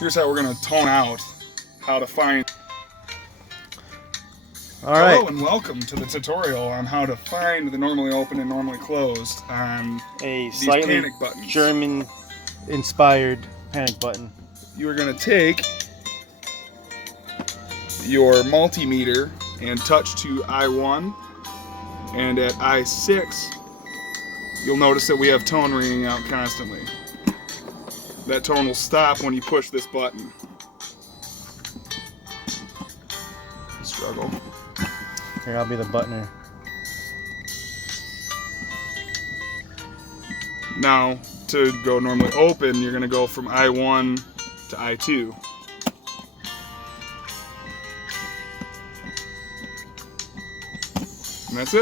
Here's how we're going to tone out how to find. All right. Hello and welcome to the tutorial on how to find the normally open and normally closed on A these slightly panic buttons. German-inspired panic button. You are going to take your multimeter and touch to I1, and at I6 you'll notice that we have tone ringing out constantly. That tone will stop when you push this button. Struggle. Here, I'll be the buttoner. Now, to go normally open, you're going to go from I1 to I2. And that's it.